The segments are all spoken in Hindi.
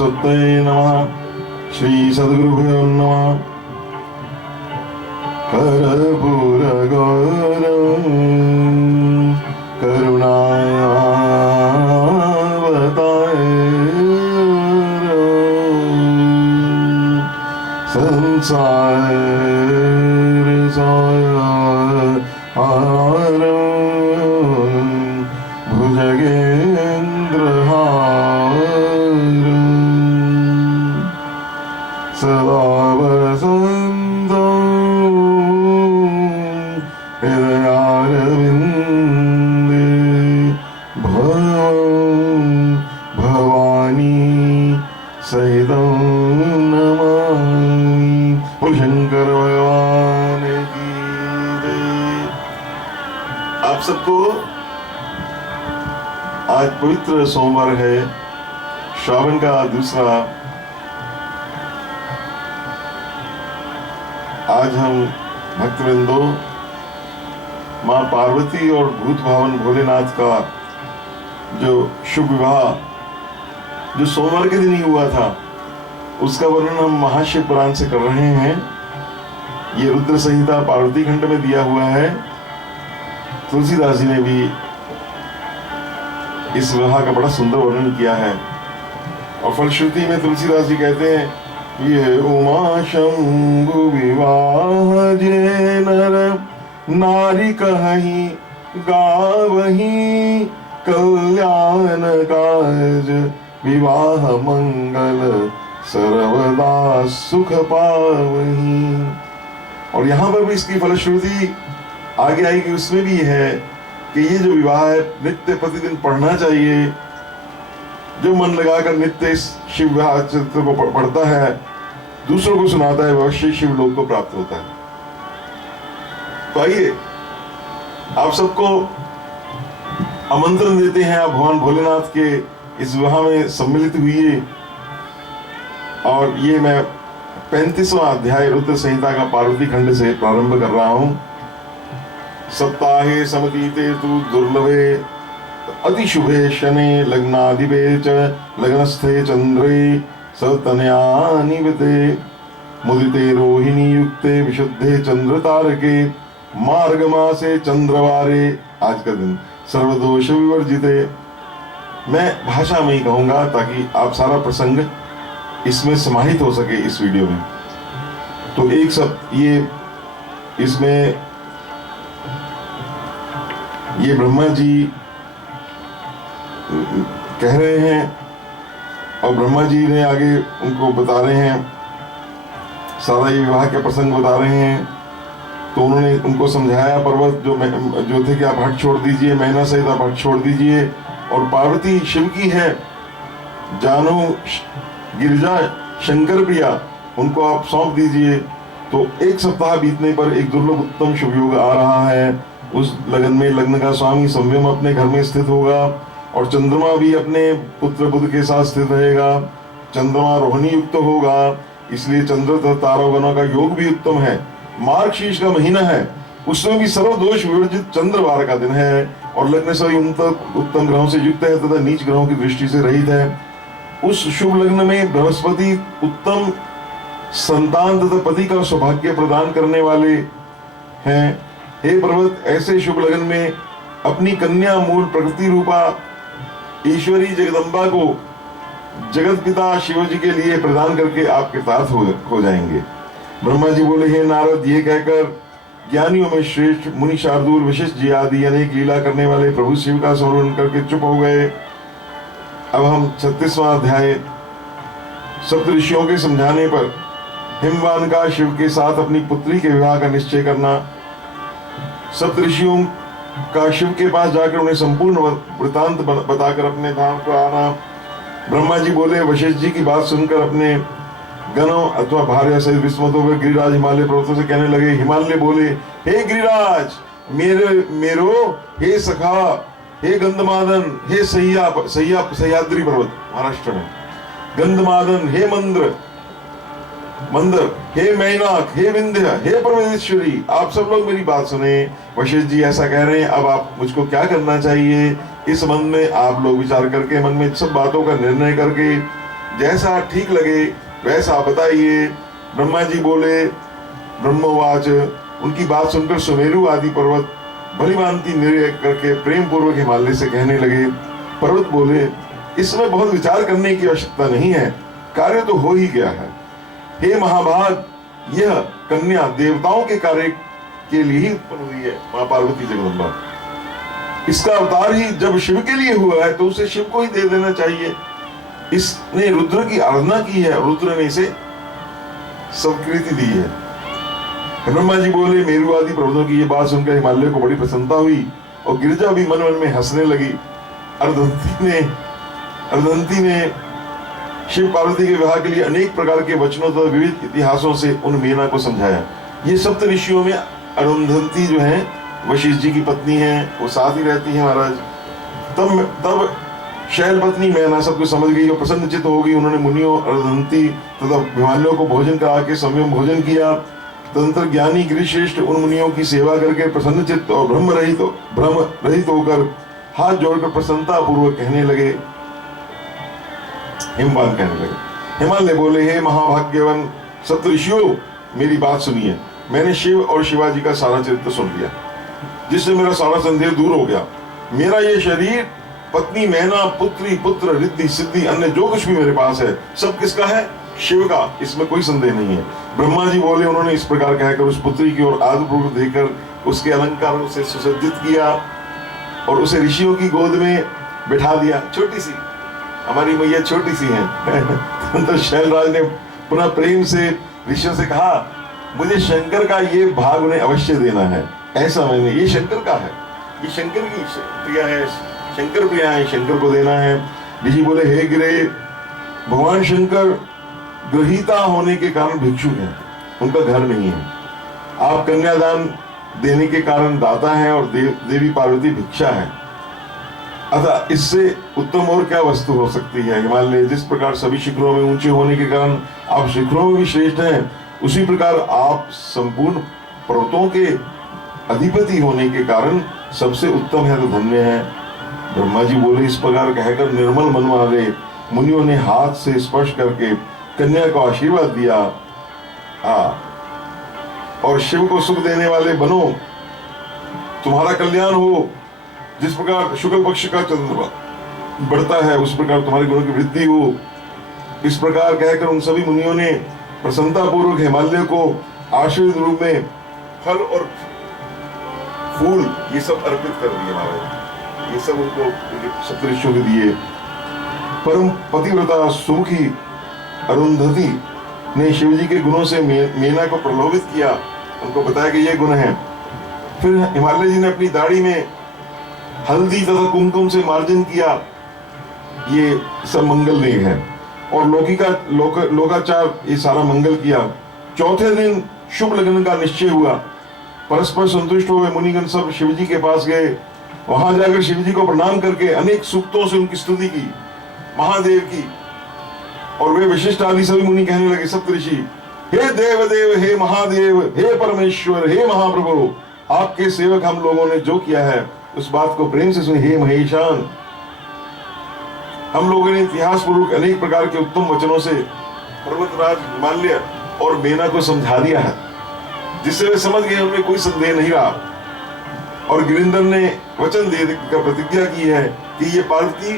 सरस्वत्यै नमः। श्री सद्गुरुभ्यो नमः। कर्पूरगौरं करुणावतारं संसारसारं भुजगेन्द्रहारं सदा वसन्तं हृदयारविन्दे भवानी सहितं नमामि। बोल शंकर भगवान की जय। आप सबको आज पवित्र सोमवार है, श्रावण का दूसरा। आज हम भक्तवृंदों माँ पार्वती और भूत भावन भोलेनाथ का जो शुभ विवाह जो सोमवार के दिन ही हुआ था, उसका वर्णन हम महाशिव पुराण से कर रहे हैं। ये रुद्र संहिता पार्वती खंड में दिया हुआ है। तुलसीदास जी ने भी इस विवाह का बड़ा सुंदर वर्णन किया है। और फलश्रुति में तुलसीदास जी कहते हैं, ये उमा शंभु विवाह जे नर नारी कहि गावहि कल्याण काज विवाह मंगल सर्वदा सुख पावहि। और यहाँ पर भी इसकी फलश्रुति आगे आएगी, उसमें भी है कि ये जो विवाह है नित्य प्रतिदिन पढ़ना चाहिए। जो मन लगाकर नित्य इस शिव विवाह चित्र को पढ़ता है, दूसरों को सुनाता है, अवश्य शिव लोक को प्राप्त होता है। तो आइए आप सबको आमंत्रण देते हैं, आप भगवान भोलेनाथ के इस विवाह में सम्मिलित हुई। और ये मैं 35वां अध्याय रुद्र संहिता का पार्वती खंड से प्रारंभ कर रहा हूं। सप्ताहे समतीते तु दुर्लभे अति शुभे शने लग्नाधिपे च लग्नस्थे चंद्रे सतनयानिवते मुदिते रोहिणी युक्ते विशुद्धे चंद्र तारके मार्ग मासे चंद्रवारे। आज का दिन सर्वदोष विवर्जिते। मैं भाषा में ही कहूंगा ताकि आप सारा प्रसंग इसमें समाहित हो सके इस वीडियो में। तो एक सब ये इसमें ये ब्रह्मा जी कह रहे हैं और ब्रह्मा जी ने आगे उनको बता रहे हैं, सारा ये विवाह के प्रसंग बता रहे हैं। तो उन्होंने उनको समझाया, पर्वत जो थे कि आप हट छोड़ दीजिए, मैना सहित आप हट छोड़ दीजिए। और पार्वती शिव की है, जानो गिरिजा शंकर प्रिया, उनको आप सौंप दीजिए। तो एक सप्ताह बीतने पर एक दुर्लभ उत्तम शुभ योग आ रहा है। उस लगन में लग्न का स्वामी संयम अपने घर में स्थित होगा और चंद्रमा भी अपने पुत्र बुध के साथ स्थित रहेगा। चंद्रमा रोहिणी युक्त होगा, इसलिए चंद्र तथा तारागणों का योग भी उत्तम है। मार्गशीर्ष का महीना है, उसमें भी सर्वदोष विवर्जित चंद्रवार का दिन है और लग्न से उत्तम ग्रहों से युक्त है तथा नीच ग्रहों की दृष्टि से रहित है। उस शुभ लग्न में बृहस्पति उत्तम संतान तथा पति का सौभाग्य प्रदान करने वाले हैं। हे पर्वत, ऐसे शुभ लग्न में अपनी कन्या मूल प्रकृति रूपा ईश्वरी जगदम्बा को जगत पिता शिव जी के लिए प्रदान करके आप कृतार्थ हो जाएंगे। ब्रह्मा जी बोले, हे नारद, ये कहकर ज्ञानियों में श्रेष्ठ मुनि शार्दूल वशिष्ठ जी आदि अनेक लीला करने वाले प्रभु शिव का स्मरण करके चुप हो गए। अब हम 36वां अध्याय सप्तऋषियों के समझाने पर हिमवान का शिव के साथ अपनी पुत्री के विवाह का निश्चय करना। सप्तऋषियों का शिव के पास जाकर उन्हें संपूर्ण वृतांत बताकर अपने धाम को आना। ब्रह्मा जी बोले, वशिष्ठ जी की बात सुनकर अपने गणों अथवा भार्या सहित विस्मत होकर गिरिराज हिमालय पर्वतों से कहने लगे। हिमालय बोले, हे गिरिराज मेरो, हे सखा, हे गंधमादन, हे सह्याद्री पर्वत महाराष्ट्र में, गंधमादन, हे मंदर, हे मैनाक, हे विंध्य, हे परमेश्वरी, आप सब लोग मेरी बात सुने। वशिष्ठ जी ऐसा कह रहे हैं, अब आप मुझको क्या करना चाहिए इस संबंध में आप लोग विचार करके मन में सब बातों का निर्णय करके जैसा ठीक लगे वैसा बताइए। ब्रह्मा जी बोले, ब्रह्मवाच, उनकी बात सुनकर सुमेरु आदि पर्वत भली भांति निर्णय करके प्रेम पूर्वक हिमालय से कहने लगे। पर्वत बोले, इसमें बहुत विचार करने की आवश्यकता नहीं है, कार्य तो हो ही गया है। हे महाभाग, यह कन्या देवताओं के कार्य के लिए ही उत्पन्न हुई है। मां पार्वती जगदम्बा, इसका अवतार ही जब शिव के लिए हुआ है तो उसे शिव को ही दे देना चाहिए। इसने रुद्र की आराधना की है, रुद्र ने इसे स्वीकृति दी है। ब्रह्मा जी बोले, मेरु आदि पर्वतों की ये बात सुनकर हिमालय को बड़ी प्रसन्नता हुई और गिरिजा भी मन मन में हंसने लगी। अर्धंती ने शिव पार्वती के विवाह के लिए अनेक प्रकार के वचनों तथा विविध इतिहासों से उन मीना को समझाया। ये सप्त ऋषियों में अरुंधति जो है वशिष्ठ जी की पत्नी है, वो साथ ही रहती है महाराज। तब शैल पत्नी मैना सब कुछ समझ गई और प्रसन्नचित्त हो गई। उन्होंने मुनियों, अर्धंती तथा हिमालयों को भोजन करा के संयम भोजन किया। तंत्र ज्ञानी गिरिश्रेष्ठ उन मुनियों की सेवा करके प्रसन्नचित्त और भ्रम रहित होकर हाथ जोड़कर प्रसन्नता पूर्वक कहने लगे। हिमवान कहने लगे। हिमालय बोले, हे महाभाग्यवान सप्तऋषियों, मेरी बात सुनिए। मैंने शिव और शिवाजी का सारा चरित्र सुन लिया, जिससे मेरा सारा संदेह दूर हो गया। मेरा ये शरीर, पत्नी मैना, पुत्री, पुत्र, रिद्धि, सिद्धि, अन्य जो कुछ भी मेरे पास है, सब किसका है? शिव का, इसमें कोई संदेह नहीं है। ब्रह्मा जी बोले, उन्होंने इस प्रकार कहकर उस पुत्री की ओर आदरपूर्वक देखकर उसके अलंकारों से सुसज्जित किया और उसे ऋषियों की गोद में बिठा दिया। छोटी सी, हमारी मैया छोटी सी है। तो शैलराज ने पुनः प्रेम से ऋषियों से कहा, मुझे शंकर का ये भाग उन्हें अवश्य देना है। ऐसा मैंने, ये शंकर का है, ये शंकर की प्रिया है, शंकर प्रिया है, शंकर को देना है। ऋषि बोले, हे गिरे, भगवान शंकर ग्रहीता होने के कारण भिक्षुक हैं, उनका घर नहीं है। आप कन्यादान देने के कारण दाता हैं और देवी पार्वती भिक्षा है। अतः इससे उत्तम और क्या वस्तु हो सकती है। हिमालय जिस प्रकार सभी शिखरों में ऊंचे होने के कारण आप शिखरों में भी श्रेष्ठ हैं, उसी प्रकार आप संपूर्ण पर्वतों के अधिपति होने के कारण सबसे उत्तम है, तो धन्य है। ब्रह्मा जी बोले, इस प्रकार कहकर निर्मल मन वाले मुनियों ने हाथ से स्पर्श करके कन्या को आशीर्वाद दिया। और शिव को सुख देने वाले बनो, तुम्हारा कल्याण हो। जिस प्रकार शुक्ल पक्ष का चंद्रमा बढ़ता है, उस प्रकार तुम्हारे गुणों की वृद्धि हो। इस प्रकार कहकर उन सभी मुनियों ने प्रसन्नता पूर्वक हिमालय को आशीर्वाद रूप में फल और फूल ये सब अर्पित कर दिए। महाराज ये सब उनको सप्तऋषियों को दिए। परम पतिव्रता सुमुखी अरुंधति ने शिवजी के गुणों से मेना को प्रलोभित किया, उनको बताया कि ये गुण है। फिर हिमालय जी ने अपनी दाढ़ी में हल्दी तथा कुमकुम से मार्जन किया, ये सब मंगल नेग है। और लोकाचार ये सारा मंगल किया। चौथे दिन शुभ लग्न का निश्चय हुआ। परस्पर संतुष्ट हुए मुनिगण सब शिवजी के पास गए। वहां जाकर शिवजी को प्रणाम करके अनेक सूक्तों से उनकी स्तुति की, महादेव की। और वे विशिष्ट आदि सभी मुनि कहने लगे, सप्तऋषि, हे देवदेव, हे महादेव, हे परमेश्वर, हे महाप्रभु, आपके सेवक हम लोगों ने जो किया है उस बात को प्रेम से सुनिए। हे महेशान, हम लोगों ने इतिहास पूर्वक अनेक प्रकार के उत्तम वचनों से पर्वतराज हिमालय और मेना को समझा दिया है, जिससे वे समझ गए, उनमें कोई संदेह नहीं रहा। और गिरिंदर ने वचन देने का प्रतिज्ञा की है कि ये पार्वती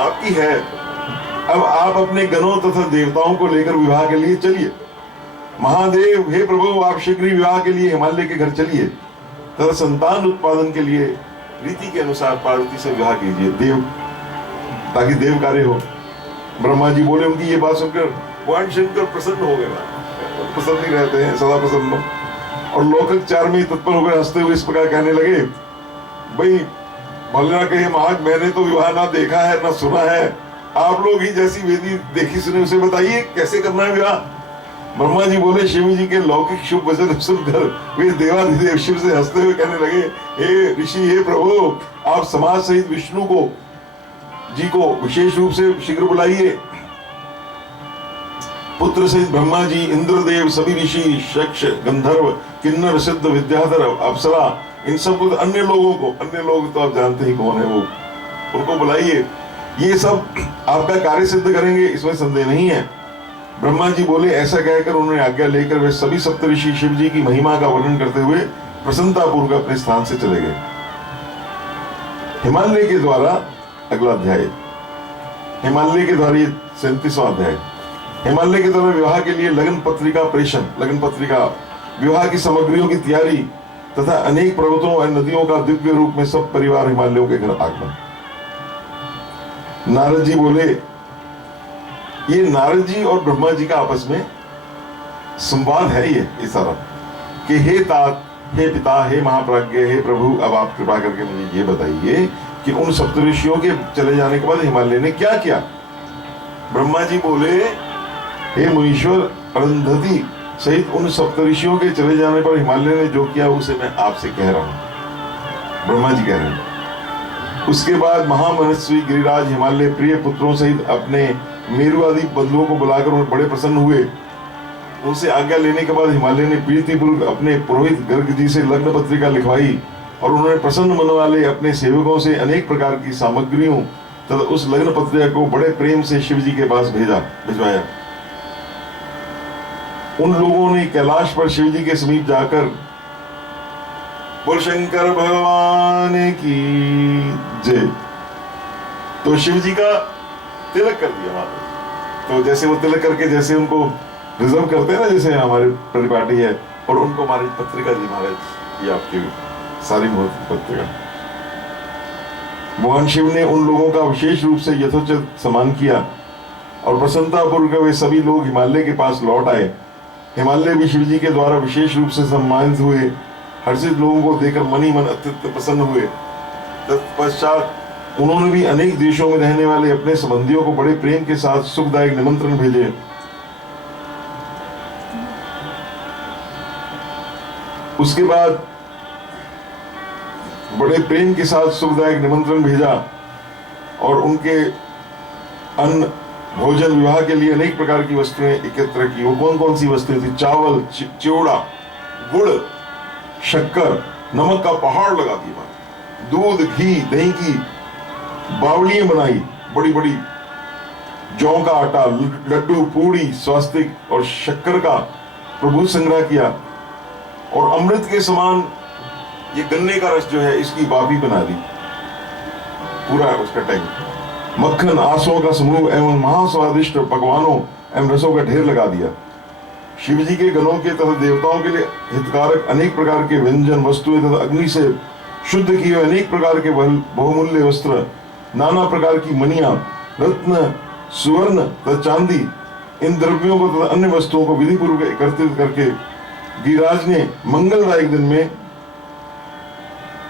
आपकी है। अब आप अपने गणों तथा देवताओं को लेकर विवाह के लिए चलिए। महादेव, हे प्रभु, आप शीघ्र ही विवाह के लिए हिमालय के घर चलिए तथा संतान उत्पादन के लिए रीति के अनुसार पार्वती से विवाह कीजिए, देव ताकि देव कार्य हो। ब्रह्मा जी बोले, उनकी ये बात सुनकर भगवान शंकर प्रसन्न हो गए। प्रसन्न ही रहते हैं, सदा प्रसन्न। और लोकोपचार में तत्पर होकर हंसते हुए इस प्रकार कहने लगे, भाई भोलेनाथ कहे, महाराज मैंने तो विवाह ना देखा है ना सुना है, आप लोग ही जैसी वेदी देखी सुने उसे बताइए कैसे करना है विवाह। ब्रह्मा जी बोले, शिव जी के लौकिक शुभ वचन सुनकर वे देवाधिदेव शिव से हंसते हुए कहने लगे, हे ऋषि, हे प्रभु, आप समाज सहित विष्णु को जी को विशेष रूप से शीघ्र बुलाइए। पुत्र सहित ब्रह्मा जी, इंद्रदेव, सभी ऋषि, यक्ष, गंधर्व, किन्नर, सिद्ध, विद्याधर, अप्सरा, इन सब अन्य लोगों को, अन्य लोग तो आप जानते ही कौन है वो, उनको बुलाइए। ये सब आपका कार्य सिद्ध करेंगे, इसमें संदेह नहीं है। ब्रह्मा जी बोले। ऐसा कहकर उन्होंने आज्ञा लेकर वे सभी सप्तऋषि शिव जी की महिमा का वर्णन करते हुए प्रसन्नतापूर्वक अपने स्थान से चले गए। हिमालय के द्वारा अगला अध्याय, हिमालय के द्वारा 37वां अध्याय। हिमालय के द्वारा विवाह के लिए लगन पत्रिका प्रेषण, लगन पत्रिका, विवाह की सामग्रियों की तैयारी तथा अनेक पर्वतों और नदियों का दिव्य रूप में सब परिवार हिमालयों के घर आगमन। नारद जी बोले, ये नारद जी और ब्रह्मा जी का आपस में संवाद है ये सारा, कि हे तात, हे पिता, हे महाप्राज्ञ, हे प्रभु, अब आप कृपा करके मुझे ये बताइए कि उन सप्तऋषियों के चले जाने के बाद हिमालय ने क्या किया। ब्रह्मा जी बोले, हे मुनीश्वर, अरुंधति सहित उन सप्तऋषियों के चले जाने पर हिमालय ने जो किया उसे मैं आपसे कह रहा हूं। ब्रह्मा जी कह रहे हैं। उसके बाद महामनस्वी गिरिराज हिमालय प्रिय पुत्रों सहित अपने मेरु आदि बंधुओं को बुलाकर उन्हें बड़े प्रसन्न हुए। उनसे आज्ञा लेने के बाद हिमालय ने प्रीतिपूर्वक अपने पुरोहित गर्ग जी से लग्न पत्रिका लिखवाई और उन्होंने प्रसन्न मन वाले अपने सेवकों से अनेक प्रकार की सामग्रियों तथा उस लग्न पत्रिका को बड़े प्रेम से शिव जी के पास भिजवाया। उन लोगों ने कैलाश पर शिव जी के समीप जाकर बोल शंकर भगवान की जय, तो शिव जी का तिलक कर दिया महाराज। तो जैसे वो तिलक करके जैसे उनको रिजर्व करते हैं ना, जैसे हमारे परिपाटी है, और उनको हमारी पत्रिका दी महाराज, ये आपकी सारी पत्रिका। भगवान शिव ने उन लोगों का विशेष रूप से यथोचित सम्मान किया और प्रसन्नतापूर्वक वे सभी लोग हिमालय के पास लौट आए। हिमालय भी शिव जी के द्वारा विशेष रूप से सम्मानित हुए। हर्षित लोगों को देखकर मन ही मन अत्यंत प्रसन्न हुए। तत्पश्चात उन्होंने भी अनेक देशों में रहने वाले अपने संबंधियों को बड़े प्रेम के साथ सुखदायक निमंत्रण भेजे। उसके बाद बड़े प्रेम के साथ सुखदायक निमंत्रण भेजा और उनके अन्न भोजन विवाह के लिए अनेक प्रकार की वस्तुएं एकत्र की। वो कौन कौन सी वस्तुएं थी? चावल, चिवड़ा, गुड़, शक्कर, नमक का पहाड़ लगा दिया, दूध, घी, दही की बावलियां बनाई, बड़ी बड़ी जौ का आटा, लड्डू, पूड़ी, स्वास्तिक और शक्कर का प्रभु संग्रह किया और अमृत के समान ये गन्ने का रस जो है इसकी बाबी बना दी, पूरा उसका टाइम। मक्खन, आसों का समूह एवं महास्वादिष्ट पकवानों एवं रसों का ढेर लगा दिया। शिव जी के गणों के तथा देवताओं के लिए हितकारक अनेक प्रकार के व्यंजन वस्तुएं तथा अग्नि से शुद्ध किए हुए अनेक प्रकार के बहुमूल्य वस्त्र, नाना प्रकार की मणियां, रत्न, सुवर्ण तथा चांदी, इन द्रव्यों को तथा अन्य वस्तुओं को विधि पूर्वक एकत्रित करके गिरिराज ने मंगलदायक दिन में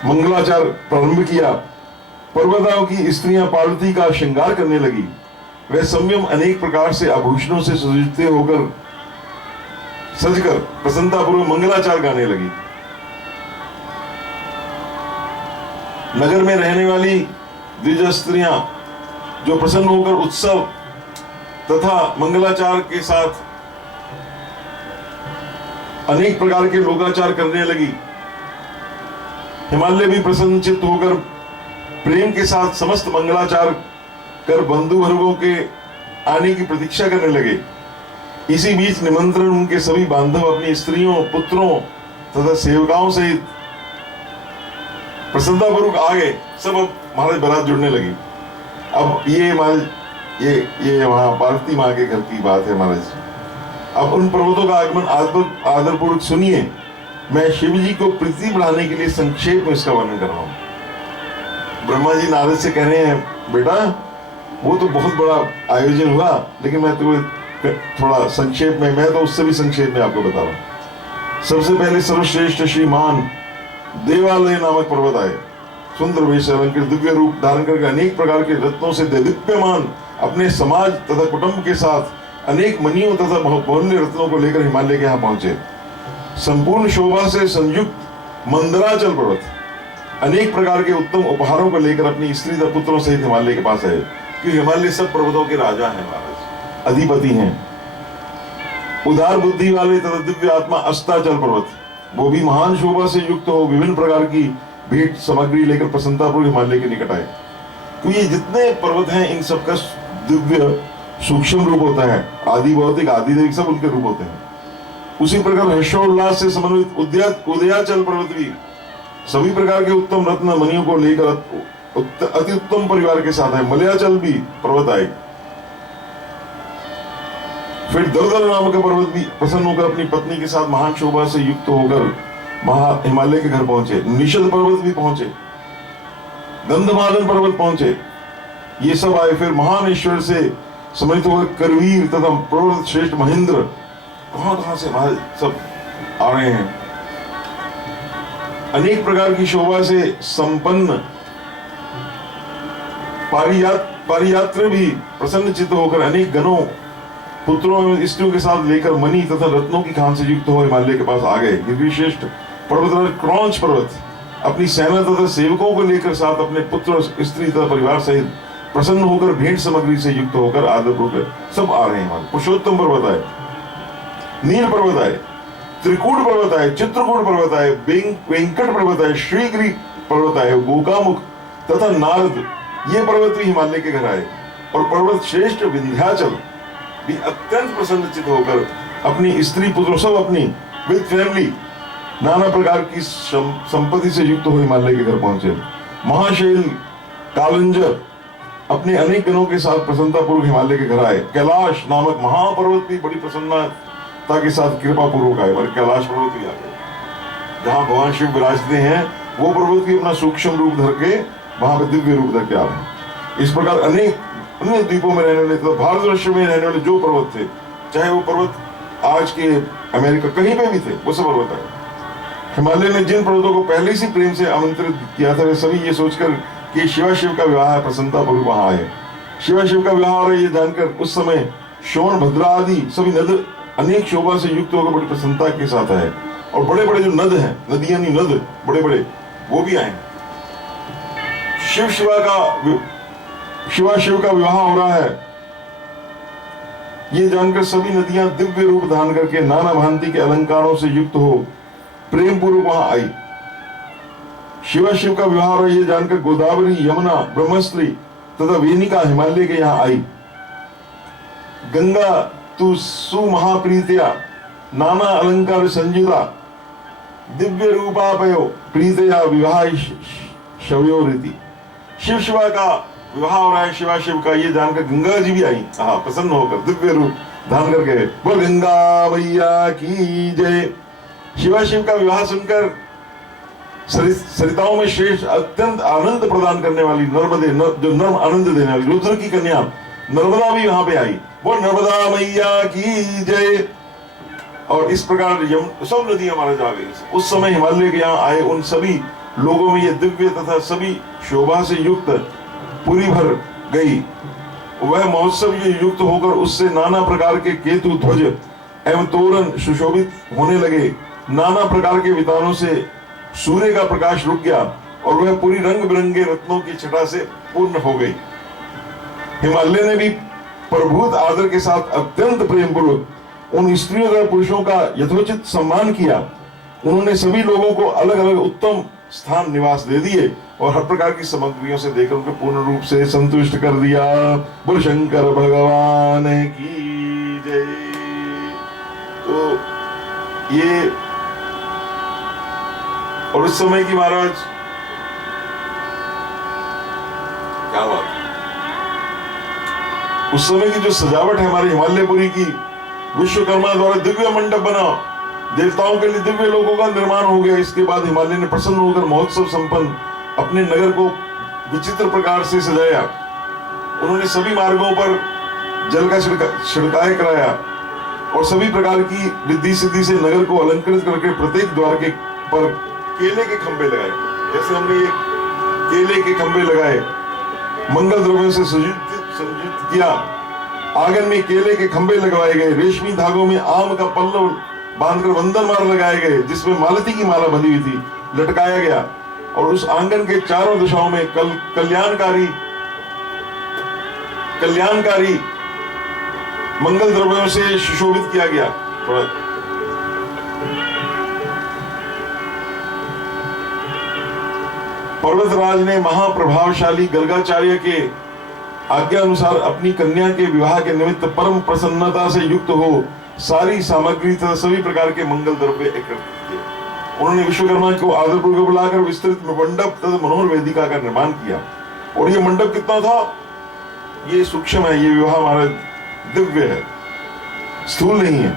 मंगलाचार प्रारंभ किया। पर्वताओं की स्त्रियां पार्वती का श्रृंगार करने लगी। वह संयम अनेक प्रकार से आभूषणों से सजते होकर सजकर प्रसन्नतापूर्वक मंगलाचार गाने लगी। नगर में रहने वाली द्विज स्त्रियां जो प्रसन्न होकर उत्सव तथा मंगलाचार के साथ अनेक प्रकार के लोकाचार करने लगी। हिमालय भी प्रसन्नचित्त होकर प्रेम के साथ समस्त मंगलाचार कर बंधु वर्गों के आने की प्रतीक्षा करने लगे। इसी बीच निमंत्रण उनके सभी बांधव अपनी स्त्रियों, पुत्रों तथा सेवकाओं सहित प्रसन्नतापूर्वक आ गए। सब अब महाराज बारात जुड़ने लगी। अब ये महाराज ये वहां पार्वती माँ के घर की बात है महाराज। अब उन पर्वतों का आगमन आदरपूर्वक सुनिए। मैं शिव जी को प्रीति बढ़ाने के लिए संक्षेप में इसका वर्णन कर रहा हूं। ब्रह्मा जी नारद से कह रहे हैं, बेटा वो तो बहुत बड़ा आयोजन हुआ, लेकिन मैं तुम्हें थोड़ा संक्षेप में, मैं तो उससे भी संक्षेप में आपको बता रहा हूं। सबसे पहले सर्वश्रेष्ठ श्रीमान देवालय नामक पर्वत आए। सुंदर वेश अलंकृत दिव्य रूप धारण करके अनेक प्रकार के रत्नों से दीप्यमान अपने समाज तथा कुटुंब के साथ अनेक मणियों तथा बहुमूल्य रत्नों को लेकर हिमालय के यहाँ पहुंचे। संपूर्ण शोभा से संयुक्त मंदराचल पर्वत अनेक प्रकार के उत्तम उपहारों को लेकर अपनी स्त्री तथा पुत्रों सहित हिमालय के पास आए, क्योंकि हिमालय सब पर्वतों के राजा हैं महाराज, अधिपति हैं। उदार बुद्धि वाले तथा दिव्य आत्मा अस्ताचल पर्वत, वो भी महान शोभा से युक्त हो विभिन्न प्रकार की भेंट सामग्री लेकर प्रसन्नतापूर्वक हिमालय के निकट आए। क्योंकि ये जितने पर्वत हैं इन सबका दिव्य सूक्ष्म रूप होता है, आदि भौतिक आदि दैविक सब उनके रूप होते हैं। उसी प्रकार हर्षोल्लास से समन्वित उदयाचल पर्वत भी सभी प्रकार के उत्तम रत्न मणियों को लेकर अति उत्तम परिवार के साथ है। मलयाचल भी पर्वत आए। फिर दलदल नामक पर्वत भी प्रसन्न होकर अपनी पत्नी के साथ महान शोभा से युक्त होकर हिमालय के घर पहुंचे। निषद पर्वत भी पहुंचे, गंधमादन पर्वत पहुंचे, ये सब आए। फिर महान ईश्वर से समन्वित होकर करवीर तथा पर्वत श्रेष्ठ महेंद्र कहां से सब आ रहे हैं। अनेक प्रकार की शोभा से संपन्न पारियात्र भी प्रसन्न चित्त होकर अनेक गणों पुत्रों एवं स्त्रियों के साथ लेकर मणि तथा रत्नों की खान से युक्त हो हिमालय के पास आ गए। गिरिश्रेष्ठ पर्वतराज क्रौंच पर्वत अपनी सेना तथा सेवकों को लेकर साथ अपने पुत्र स्त्री तथा परिवार सहित प्रसन्न होकर भेंट सामग्री से युक्त होकर आदरपूर्वक सब आ रहे हैं। पुरुषोत्तम पर्वत आए, नील पर्वत आए, त्रिकूट पर्वत आए, चित्रकूट पर्वत आए, वेंकट पर्वत आए, श्रीगिरी पर्वत आए, गोकामुख तथा नारद ये पर्वत भी हिमालय के घर आए। और पर्वत श्रेष्ठ विंध्याचल भी अत्यंत प्रसन्नचित होकर अपनी स्त्री पुत्रों सब अपनी विद फैमिली नाना प्रकार की संपत्ति से युक्त हो हिमालय के घर पहुंचे। महाशैल कालंजर अपने अनेक गणों के साथ प्रसन्नता पूर्वक हिमालय के घर आए। कैलाश नामक महापर्वत भी बड़ी प्रसन्नता के साथ कृपा पूर्वक आए। और कैलाश पर्वत भी आ गए जहां भगवान शिव विराजते हैं। वो पर्वत भी अपना सूक्ष्म रूप धर के वहां पे दिव्य रूप धर के आ रहे हैं। इस प्रकार अनेक अन्य द्वीपों में रहने वाले तो भारतवर्ष में रहने वाले जो पर्वत थे, चाहे वो पर्वत आज के अमेरिका कहीं पे भी थे, वो सब पर्वत आए। हिमालय ने जिन पर्वतों को पहले से प्रेम से आमंत्रित किया था वे सभी ये सोचकर कि शिवा शिव का विवाह है प्रसन्नता पूर्वक वहां आए। शिवा शिव का विवाह हो रहा है ये जानकर उस समय शोण भद्रा आदि सभी नद अनेक शोभा से युक्त होकर बड़ी प्रसन्नता के साथ आए। और बड़े बड़े जो नद हैं, नदियां नहीं नद बड़े बड़े, वो भी आए। शिव शिव का विवाह हो रहा है ये जानकर सभी नदियां दिव्य रूप धारण करके नाना भांति के अलंकारों से युक्त हो प्रेम पूर्वक वहां आई। शिव का विवाह हो रहा है ये जानकर गोदावरी, यमुना, ब्रह्मस्त्री तथा वेनिका हिमालय के यहाँ आई। गंगा तु सुमहाप्रीत्या नाना अलंकार संयुता दिव्य रूपापयो प्रीतया विवाह शवयोरिति। शिवा का विवाह हो रहा है शिवा शिव का ये जानकर गंगा जी भी आई प्रसन्न होकर दिव्य रूप धारण करके। बोल गंगा मैया की जय। शिवा शिव का विवाह सुनकर सरिताओं में श्रेष्ठ अत्यंत आनंद प्रदान करने वाली नर्मदे जो नर्म आनंद देने वाली रुद्र की कन्या नर्मदा भी वहां पे आई। वो नर्मदा मैया की जय। और इस प्रकार सब नदियां महाराज आ गई। उस समय हिमालय के यहाँ आए उन सभी लोगों में ये दिव्य तथा सभी शोभा से युक्त पूरी भर गई। वह महोत्सव ये युक्त होकर उससे नाना प्रकार के केतु ध्वज एवं तोरण सुशोभित होने लगे। नाना प्रकार के वितानों से सूर्य का प्रकाश रुक गया और वह पूरी रंग बिरंगे रत्नों की छटा से पूर्ण हो गई। हिमालय ने भी प्रभुत आदर के साथ अत्यंत प्रेम पूर्वक उन स्त्रियों और पुरुषों का यथोचित सम्मान किया। उन्होंने सभी लोगों को अलग अलग उत्तम स्थान निवास दे दिए और हर प्रकार की सामग्रियों से देकर उनको पूर्ण रूप से संतुष्ट कर दिया। बोल शंकर भगवान की जय। तो ये और उस समय की महाराज क्या बात, उस समय की जो सजावट है हमारे हिमालयपुरी की, विश्वकर्मा द्वारा दिव्य मंडप बना, देवताओं के लिए दिव्य लोगों का निर्माण हो गया। इसके बाद हिमालय ने प्रसन्न होकर महोत्सव संपन्न अपने नगर को विचित्र प्रकार से सजाया। उन्होंने सभी मार्गों पर जल का छिड़काव कराया और सभी प्रकार की रिद्धि सिद्धि से नगर को अलंकृत करके प्रत्येक द्वार के पर केले के खंभे लगाए। जैसे हमने ये केले के खंभे लगाए, मंगल द्रव्यों से सज्जित किया। आंगन में केले के खंभे लगवाए गए। रेशमी धागों में आम का पल्लव बांधकर वंदन माला लगाए गए जिसमें मालती की माला बंधी हुई थी, लटकाया गया। और उस आंगन के चारों दिशाओं में कल्याणकारी मंगल द्रव्यों से सुशोभित किया गया। थोड़ा पर्वतराज ने महाप्रभावशाली गलगाचार्य के आज्ञा अनुसार अपनी कन्या के विवाह के निमित्त परम प्रसन्नता से युक्त हो सारी सामग्री तथा सभी प्रकार के मंगल द्रव्य एकत्रित किए। उन्होंने विश्वकर्मा को आदरपूर्वक बुलाकर विस्तृत मंडप तथा मनोहर वेदिका का निर्माण किया। और ये मंडप कितना था? ये सूक्ष्म है, ये विवाह हमारा दिव्य है, स्थूल नहीं है।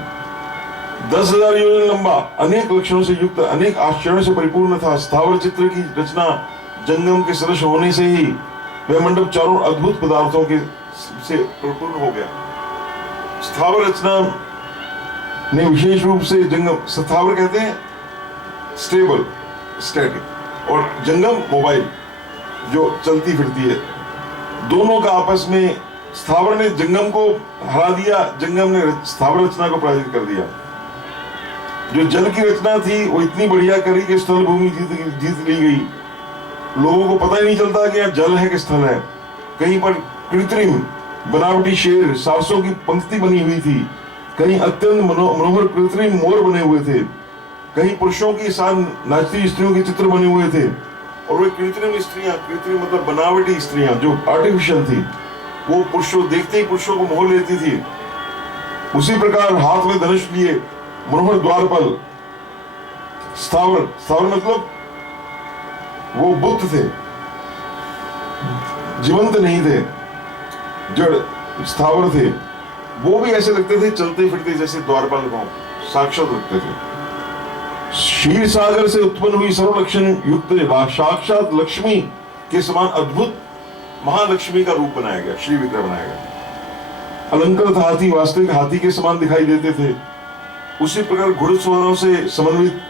10,000 योजन लंबा, अनेक लक्षणों से युक्त, अनेक आश्चर्यों से परिपूर्ण था। स्थावर चित्र की रचना जंगम के सदृश होने से ही वह मंडप चारों अद्भुत पदार्थों के से परिपूर्ण हो गया। स्थावर रचना ने विशेष रूप से जंगम, स्थावर कहते हैं स्टेबल, स्टैटिक, और जंगम मोबाइल, जो चलती फिरती है। दोनों का आपस में, स्थावर ने जंगम को हरा दिया, जंगम ने स्थावर रचना को पराजित कर दिया। जो जल की रचना थी वो इतनी बढ़िया करी कि स्थल भूमि जीत ली गई। लोगों को पता ही नहीं चलता कि यहाँ जल है कि स्थल है। कहीं पर कृत्रिम बनावटी शेर, सारसों की पंक्ति बनी हुई थी, कहीं अत्यंत मनोहर कृत्रिम मोर बने हुए थे, कहीं पुरुषों की साथ नाचती स्त्रियों के चित्र बने हुए थे। और वे कृत्रिम स्त्रियां, कृत्रिम मतलब बनावटी स्त्रियां जो आर्टिफिशियल थी, वो पुरुषों देखते ही पुरुषों को मोह लेती थी। उसी प्रकार हाथ में धनुष लिए मनोहर द्वारपाल, स्थावर, स्थावर मतलब वो बुद्ध थे, जीवंत नहीं थे, जड़ स्थावर थे। वो भी ऐसे लगते थे चलते फिरते जैसे द्वारपाल को साक्षात लगते थे। क्षीर सागर से उत्पन्न हुई सर्वलक्षण युक्त साक्षात लक्ष्मी के समान अद्भुत महालक्ष्मी का रूप बनाया गया, श्री विग्रह बनाया गया। अलंकृत हाथी वास्तविक हाथी के समान दिखाई देते थे। उसी प्रकार घुड़सवारों से समन्वित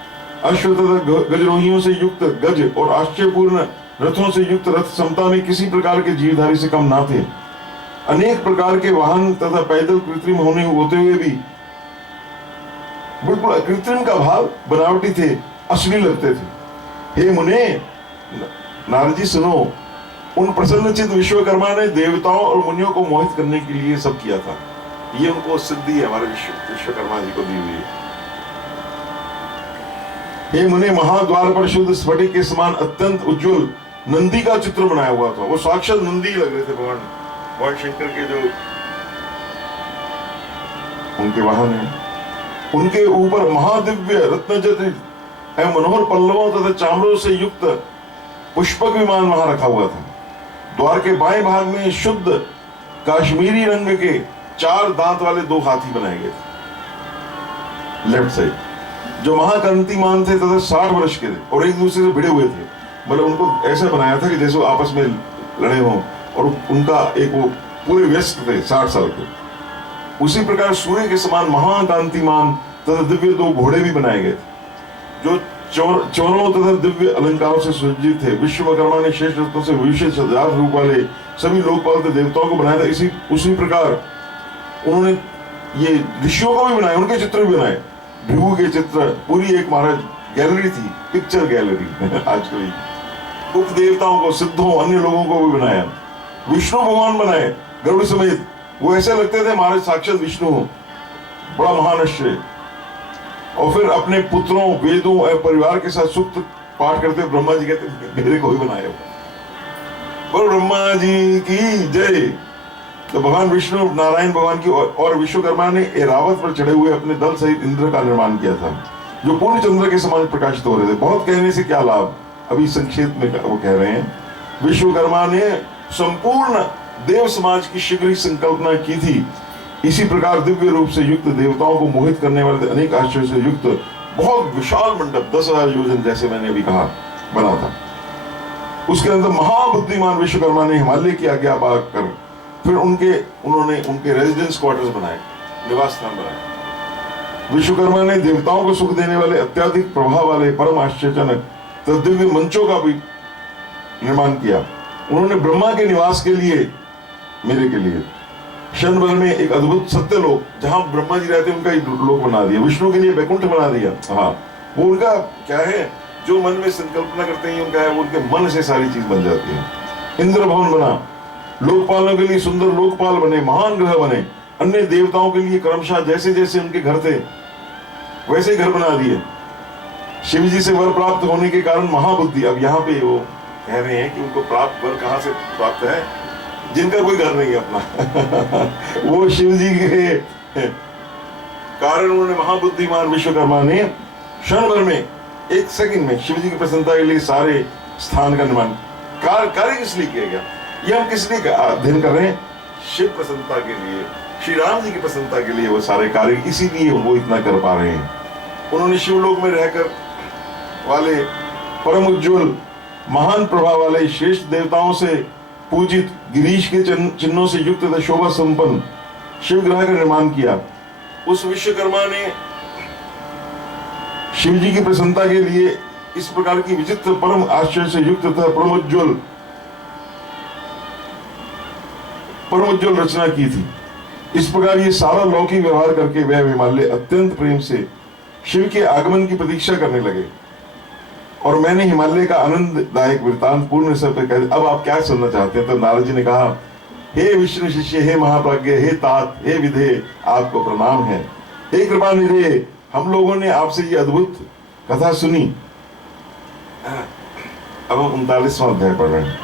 अश्व तथा गजरोहियों से युक्त गज और आश्चर्यपूर्ण रथों से युक्त रथ क्षमता में किसी प्रकार के जीवधारी से कम ना थे। अनेक प्रकार के वाहन तथा पैदल कृत्रिम होते हुए भी बिल्कुल कृत्रिम का भाव, बनावटी थे, असली लगते थे। हे मुने, नारद जी सुनो, उन प्रसन्नचित विश्वकर्मा ने देवताओं और मुनियों को मोहित करने के लिए सब किया था। ये उनको सिद्धि है हमारे विश्वकर्मा जी को दी हुई है। हे मुने, महाद्वार पर शुद्ध स्फटिक के समान अत्यंत उज्जवल नंदी का चित्र बनाया हुआ था। वो साक्षात नंदी लग रहे थे, भगवान शंकर के जो उनके वाहन है। उनके ऊपर महादिव्य रत्नजटित एवं मनोहर पल्लवों तथा चामरों से युक्त पुष्पक विमान वहां रखा हुआ था। द्वार के बाएं भाग में शुद्ध काश्मीरी रंग के 4 दांत वाले 2 हाथी बनाए गए थे लेफ्ट साइड, जो महाकांतिमान थे तथा 60 वर्ष के थे और एक दूसरे से भिड़े हुए थे। मतलब उनको ऐसा बनाया था कि जैसे वो आपस में लड़े हों, और उनका एक वो पूरे व्यस्त थे 60 साल के। उसी प्रकार सूर्य के समान महाकांतिमान तथा दिव्य 2 घोड़े भी बनाए गए थे, जो चौरों तथा दिव्य अलंकारों से सुसज्जित थे। विश्वकर्मा ने शेष रत्नों से विशेष रूप वाले सभी लोकपाल देवताओं को बनाया था। उसी प्रकार उन्होंने ये ऋषियों को भी बनाया, उनके चित्र भी बनाए, भृगु के चित्र। पूरी एक महाराज गैलरी थी, पिक्चर गैलरी आजकल। उप देवताओं को, सिद्धों, अन्य लोगों को भी बनाया। विष्णु भगवान बनाए गरुड़ समेत, वो ऐसे लगते थे महाराज साक्षात विष्णु हो, बड़ा महान आश्चर्य। और फिर अपने पुत्रों, वेदों और परिवार के साथ सुक्त पाठ करते ब्रह्मा जी कहते मेरे को ही बनाया। पर ब्रह्मा जी की जय। तो भगवान विष्णु नारायण भगवान की और विश्वकर्मा ने एरावत पर चढ़े हुए अपने दल सहित इंद्र का निर्माण किया था, जो पूर्ण चंद्र के समान प्रकाशित हो रहे थे। बहुत कहने से क्या लाभ, अभी संक्षेप में वो कह रहे हैं। विश्वकर्मा ने संपूर्ण देव समाज की शीघ्र ही संकल्पना की थी। इसी प्रकार दिव्य रूप से युक्त, देवताओं को मोहित करने वाले अनेक आश्चर्य से युक्त बहुत विशाल मंडप 10,000 योजन जैसे मैंने अभी कहा बना था। उसके अंदर महाबुद्धिमान विश्वकर्मा ने हिमालय की आज्ञा पाकर फिर उन्होंने उनके रेजिडेंस क्वार्टर्स बनाए, निवास स्थान बनाए। विश्वकर्मा ने देवताओं को सुख देने वाले अत्याधिक प्रभाव वाले परम आश्चर्यजनक दिव्य मंचों का भी निर्माण किया। उन्होंने ब्रह्मा के निवास के लिए, मेरे के लिए क्षणभर में एक अद्भुत सत्य लोक, जहां ब्रह्मा जी रहते उनका एक लोक बना दिया। विष्णु के लिए वैकुंठ बना दिया। हाँ, वो उनका क्या है, जो मन में संकल्पना करते हैं उनका है, वो उनके मन से सारी चीज बन जाती है। इंद्र भवन बना, लोकपालों के लिए सुंदर लोकपाल बने, महान ग्रह बने। अन्य देवताओं के लिए क्रमशः जैसे जैसे उनके घर थे वैसे घर बना दिए। शिव जी से वर प्राप्त होने के कारण महाबुद्धि, अब यहाँ पे वो कह रहे हैं कि उनको प्राप्त वर कहाँ से प्राप्त है, जिनका कोई घर नहीं है अपना वो शिव जी के कारण उन्होंने महाबुद्धिमान विश्वकर्मा ने क्षण भर में, एक सेकंड में शिव जी की प्रसन्नता के लिए सारे स्थान का निर्माण कार्य किस लिए किया गया, ये हम किस लिए अध्ययन कर रहे हैं, शिव प्रसन्नता के लिए, श्री राम जी की प्रसन्नता के लिए वो सारे कार्य, इसीलिए वो इतना कर पा रहे हैं। उन्होंने शिवलोक में रहकर वाले परम उज्ज्वल महान प्रभाव वाले श्रेष्ठ देवताओं से पूजित गिरीश के चिन्हों से युक्त तथा शोभा संपन्न शिव ग्रह का निर्माण किया। उस विश्वकर्मा ने शिव जी की प्रसन्नता के लिए इस प्रकार की विचित्र परम आश्चर्य से युक्त तथा परम उज्ज्वल रचना की थी। इस प्रकार ये सारा लौकिक व्यवहार करके वह हिमालय अत्यंत प्रेम से शिव के आगमन की प्रतीक्षा करने लगे। और मैंने हिमालय का आनंददायक वृत्तांत पूर्ण सब पे कह, अब आप क्या सुनना चाहते हैं? तो नारद जी ने कहा, हे विष्णु शिष्य, हे महाप्राज्ञ, हे तात, हे विधे, आपको प्रणाम है। हे कृपा निधे, हम लोगों ने आपसे ये अद्भुत कथा सुनी। अब हम 39वां अध्याय पढ़ रहे हैं।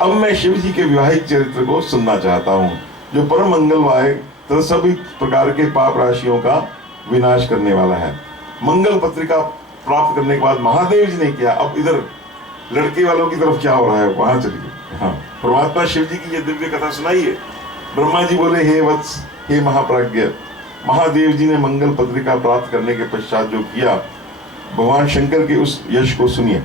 अब मैं शिव जी के विवाहिक चरित्र को सुनना चाहता हूँ, जो परम मंगलमय तथा सभी प्रकार के पाप राशियों का विनाश करने वाला है। मंगल पत्रिका प्राप्त करने के बाद महादेव जी ने किया। अब इधर लड़के वालों की तरफ क्या हो रहा है, वहां चलिए। हाँ, परमात्मा शिव जी की ये दिव्य कथा सुनाइए। ब्रह्मा जी बोले, हे वत्स, हे महाप्राज्ञ, महादेव जी ने मंगल पत्रिका प्राप्त करने के पश्चात जो किया, भगवान शंकर के उस यश को सुनिए।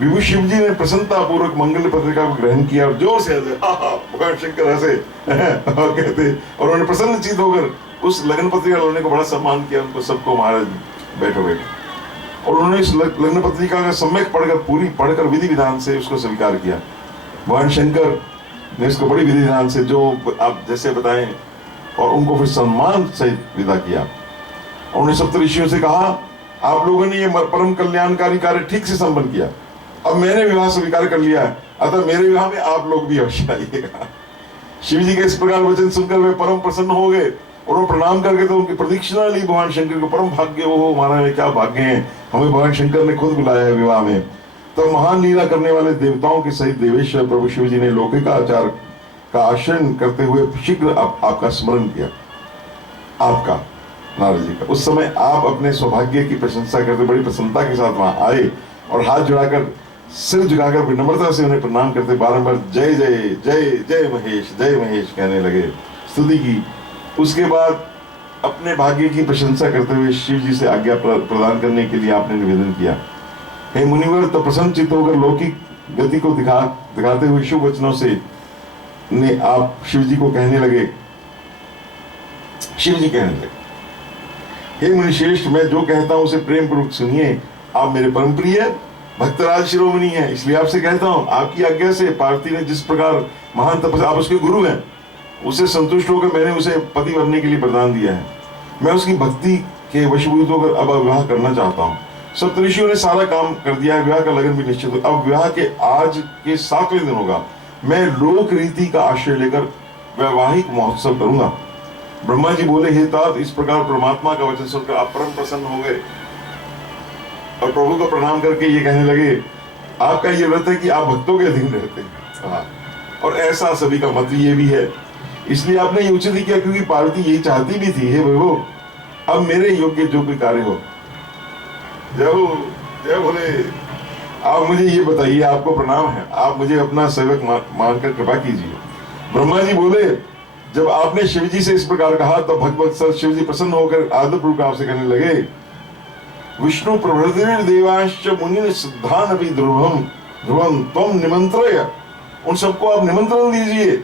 विभु शिव जी ने प्रसन्नता पूर्वक मंगल पत्रिका को ग्रहण किया और जोर से हंसे। भगवान शंकर हंसे और कहते, और उन्होंने प्रसन्नचित होकर उस लगन पत्रिका लेने को बड़ा सम्मान किया। उनको सबको महाराज बैठो बैठो, और उन्होंने इस लग्न पत्रिका का सम्यक पढ़कर विधि विधान से उसको स्वीकार किया। भगवान शंकर ने इसको बड़ी विधि विधान से, जो आप जैसे बताएं, और उनको फिर सम्मान सहित विदा किया। और उन्होंने सप्तऋषियों से कहा, आप लोगों ने ये परम कल्याणकारी कार्य ठीक से संपन्न किया। अब मैंने विवाह स्वीकार कर लिया है, अतः मेरे विवाह में आप लोग भी अवश्य आइएगा। शिव जी के इस प्रकार वचन सुनकर वे परम प्रसन्न हो गए और प्रणाम करके तो उनकी प्रदीक्षिणा ली भगवान शंकर को। परम भाग्य हो हमारा, क्या भाग्य है, हमें भगवान शंकर ने खुद बुलाया है विवाह में। तो महान लीला करने वाले देवताओं के सहित देवेश्वर प्रभु शिव जी ने लौकिकाचार का आश्रय करते हुए शीघ्र आपका स्मरण किया। आपका, नारद जी का। उस समय आप अपने सौभाग्य की प्रशंसा करते बड़ी प्रसन्नता के साथ वहां आए और हाथ जुड़ाकर, सिर झुकाकर विनम्रता से उन्हें प्रणाम करते बारंबार जय जय जय जय महेश कहने लगे, स्तुति की। उसके बाद अपने भाग्य की प्रशंसा करते हुए शिव जी से आज्ञा प्रदान करने के लिए आपने निवेदन किया। हे मुनिवर, तो प्रसन्नचित्त होकर लौकिक गति को दिखाते हुए शुभ वचनों से ने आप शिव जी को कहने लगे, शिव जी कहने लगे, हे मुनिश्रेष्ठ, मैं जो कहता हूं उसे प्रेम पूर्वक सुनिए। आप मेरे परम प्रिय भक्तराज शिरोमणि हैं, इसलिए आपसे कहता हूं, आपकी आज्ञा से पार्वती ने जिस प्रकार महान तपस्या, आप उसके गुरु हैं, उसे संतुष्ट होकर मैंने उसे पति बनने के लिए वरदान दिया है। मैं उसकी भक्ति के वशीभूत होकर अब विवाह करना चाहता हूँ। सप्तऋषियों ने सारा काम कर दिया है, विवाह का लगन भी निश्चित हो। अब विवाह के आज के 7वें दिन होगा। मैं लोक रीति का आश्रय लेकर वैवाहिक महोत्सव करूंगा। ब्रह्मा जी बोले, हे तात, इस प्रकार परमात्मा का वचन सुनकर आप परम प्रसन्न हो गए और प्रभु को प्रणाम करके ये कहने लगे, आपका ये व्रत है कि आप भक्तों के अधीन रहते हैं, और ऐसा सभी का मत ये भी है। इसलिए आपने ये उचित किया, क्योंकि पार्वती यही चाहती भी थी। हे प्रभु, अब मेरे योग्य जो कोई कार्य हो, जय बोले, आप मुझे ये बताइए, आपको प्रणाम है, आप मुझे अपना सेवक मानकर कृपा कीजिए। ब्रह्मा जी बोले, जब आपने शिव जी से इस प्रकार कहा तो भगवत सर शिव जी प्रसन्न होकर आदरपूर्वक आपसे कहने लगे, विष्णु प्रभृति देवांश मुनि सिद्धान अभी ध्रुवम त्वम निमंत्रय, उन सबको आप निमंत्रण दीजिए।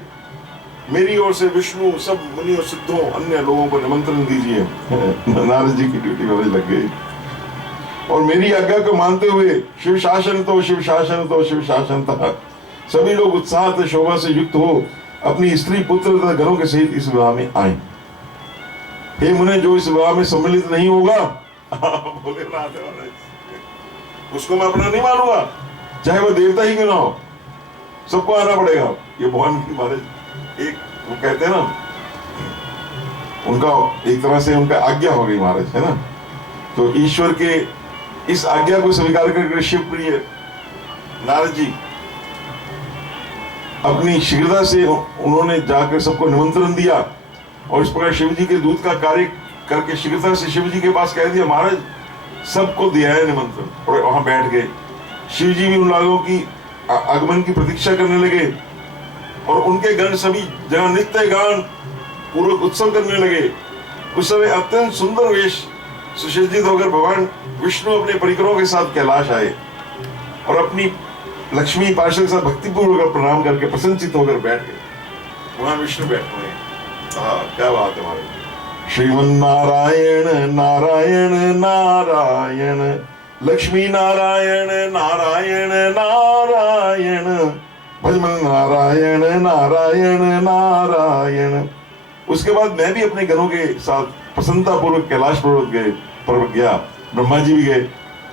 मेरी ओर से विष्णु सब मुनियों सिद्धों अन्य लोगों को निमंत्रण दीजिए। नारद जी की ड्यूटी बड़े लग गई। और मेरी आज्ञा को मानते हुए शिव शासन तो शिव शासन तो शिव शासन था, सभी लोग उत्साह से शोभा से युक्त हो अपनी स्त्री पुत्र तथा घरों के सहित इस विवाह में आए। हे मुने, जो इस विवाह में सम्मिलित नहीं होगा, बोले उसको मैं अपना नहीं मानूंगा, चाहे वो देवता ही क्यों ना हो, सबको आना पड़ेगा। ये भगवान की महाराज एक वो कहते हैं ना, उनका एक तरह से उनका आज्ञा हो गई महाराज, है ना। तो ईश्वर के इस आज्ञा को स्वीकार करके शिव प्रिय नारद जी अपनी शीघ्रता से उन्होंने जाकर सबको निमंत्रण दिया और इस प्रकार शिव जी के दूत का कार्य करके शीघ्रता से शिव जी के पास कह दिया, महाराज सबको दिया है निमंत्रण। और वहां बैठ गए। शिव जी भी उन लोगों की आगमन की प्रतीक्षा करने लगे और उनके गण सभी जगह नित्य गान पूर्वक उत्सव करने लगे। उस समय अत्यंत सुंदर वेश सुसज्जित होकर भगवान विष्णु अपने परिकरों के साथ कैलाश आए और अपनी लक्ष्मी पार्षद के साथ भक्तिपूर्वक प्रणाम करके प्रसन्नचित होकर बैठ गए। भगवान विष्णु बैठे हुए। क्या बात है हमारे। श्रीमन नारायण नारायण नारायण, लक्ष्मी नारायण नारायण नारायण, भजमन नारायण नारायण नारायण। उसके बाद मैं भी अपने गणों के साथ प्रसन्नता पूर्वक कैलाश पर्वत गया। ब्रह्मा जी भी गए,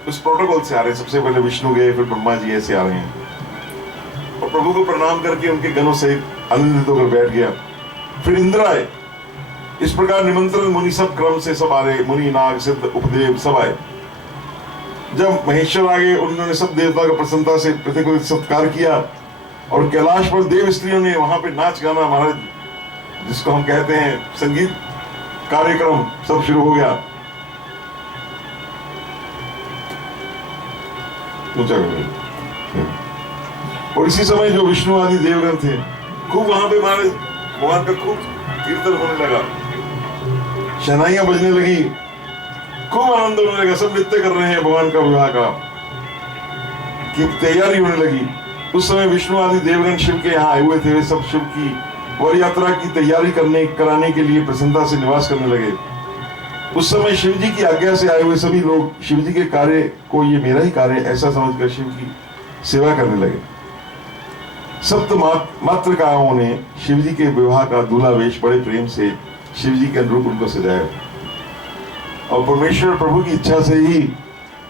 उस प्रोटोकॉल से आ रहे हैं। सबसे पहले विष्णु गए, फिर ब्रह्मा जी ऐसे आ रहे हैं और प्रभु को प्रणाम करके उनके गणों से आनंदित होकर बैठ गया। फिर इंद्र आए। इस प्रकार निमंत्रण मुनि सब क्रम से सब आ रहे, मुनि नाग सिद्ध उपदेव सब आए। जब महेश्वर आ गए, उन्होंने सब देवता का प्रसन्नता से प्रतिकृत सत्कार किया और कैलाश पर देव स्त्रियों ने वहां पे नाच गाना, महाराज जिसको हम कहते हैं संगीत कार्यक्रम, सब शुरू हो गया। ऊंचा और इसी समय जो विष्णु आदि देवगण थे, खूब वहां पे महाराज भगवान का खूब कीर्तन होने लगा, शहनाइयां बजने लगी, खूब आनंद होने लगा। सब नृत्य कर रहे हैं भगवान का विवाह का की तैयारी होने लगी। उस समय विष्णु आदि देवगण शिव के यहाँ आए हुए थे। वे सब शिव की वर यात्रा की तैयारी कराने के लिए प्रसन्नता से निवास करने लगे। उस समय शिव जी की आज्ञा से आए हुए सभी लोग शिव जी के कार्य को ये मेरा ही कार्य ऐसा समझकर शिव की सेवा करने लगे। सप्त मातृकाओं ने शिव जी के विवाह का दूल्हा वेश बड़े प्रेम से शिव जी के अनुरूप उनको सजाया और परमेश्वर प्रभु की इच्छा से ही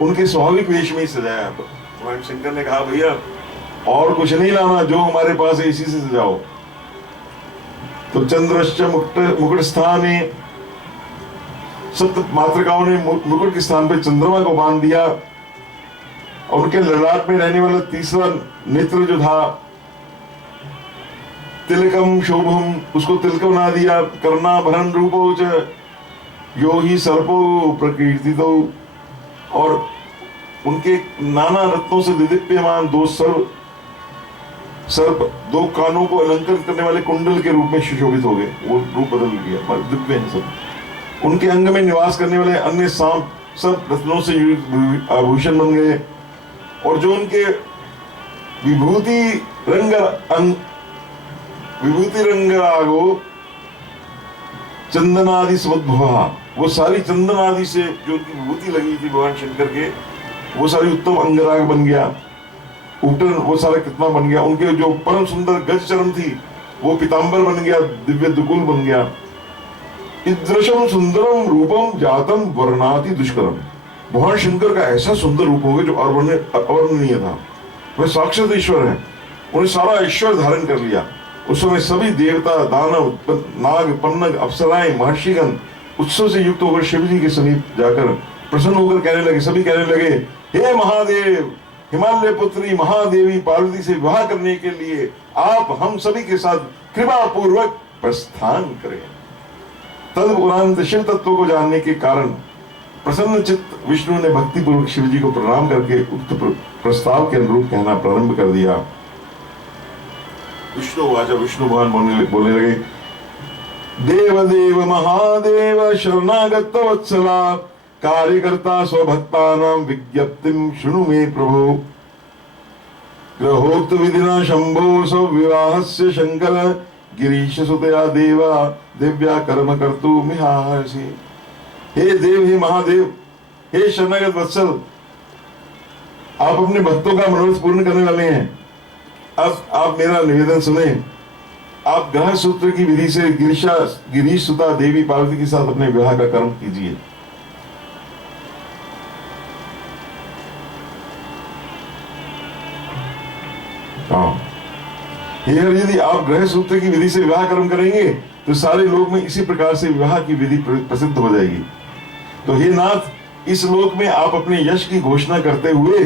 उनके स्वाभाविक वेश में ही सजाया। तो भगवान शंकर ने कहा, भैया और कुछ नहीं लाना, जो हमारे पास है इसी से सजाओ। तो चंद्रश्च मुकुट स्थाने, सप्त मातृकाओं ने मुकुट के स्थान पर चंद्रमा को बांध दिया और उनके ललाट में रहने वाला तीसरा नेत्र जो था तिलकम शोभम, उसको तिलक बना दिया। कर्णाभरण रूपो च यो ही सर्पो प्रकीर्तितो, और उनके नाना रत्नों से दिदीप्यमान दो सर्प दो कानों को अलंकृत करने वाले कुंडल के रूप में सुशोभित हो गए। वो रूप बदल गया, दिव्य हैं सब। उनके अंग में निवास करने वाले अन्य सांप सब रत्नों से आभूषण बन गए और जो उनके विभूति रंगरागो चंदनादि समुद्भवा, वो सारी चंदन आदि से जो उनकी विभूति लगी थी भगवान शंकर के, वो सारी उत्तम अंगराग बन गया। उपटन वो सारा कितना बन गया। उनके जो परम सुंदर गज चरम थी वो पीतांबर बन गया, दिव्य दुकुल बन गया। इदृशम सुंदरम रूपम जातम वर्णाति दुष्करम, भगवान शंकर का ऐसा सुंदर रूप हो गया जो अवर्णनीय था। वह साक्षात ईश्वर है, उन्हें सारा ईश्वर धारण कर लिया। उस समय सभी देवता, दानव, नाग, पन्नग, अप्सराएं, महर्षिगण उत्सव से युक्त होकर शिव जी के समीप जाकर प्रसन्न होकर कहने लगे, सभी कहने लगे, हे महादेव, हिमालय पुत्री महादेवी पार्वती से विवाह करने के लिए आप हम सभी के साथ कृपा पूर्वक प्रस्थान करें। तदुपरांत शिव तत्व को जानने के कारण प्रसन्न चित्त विष्णु ने भक्ति पूर्वक शिव जी को प्रणाम करके उक्त प्रस्ताव के अनुरूप कहना प्रारंभ कर दिया। विष्णु भगवान बोलने लगे, देव देव महादेव शरणागत वत्सला, कार्यकर्ता स्वभक्तानां विज्ञप्तिं शृणु मे प्रभो। ग्रहोक्त विधिना शंभो सविवाहस्य शंकर, गिरीश सुतया देवा दिव्या कर्म कर्तुमिहार्षि। हे देव, हे महादेव, हे शरणागत वत्सल, आप अपने भक्तों का मनोरथ पूर्ण करने वाले हैं। अब आप मेरा निवेदन सुने। आप ग्रह सूत्र की विधि से गिरीश सुता देवी पार्वती के साथ अपने विवाह का कर्म कीजिए। यदि आप ग्रह सूत्र की विधि से विवाह कर्म करेंगे तो सारे लोक में इसी प्रकार से विवाह की विधि प्रसिद्ध हो जाएगी। तो हे नाथ, इस लोक में आप अपने यश की घोषणा करते हुए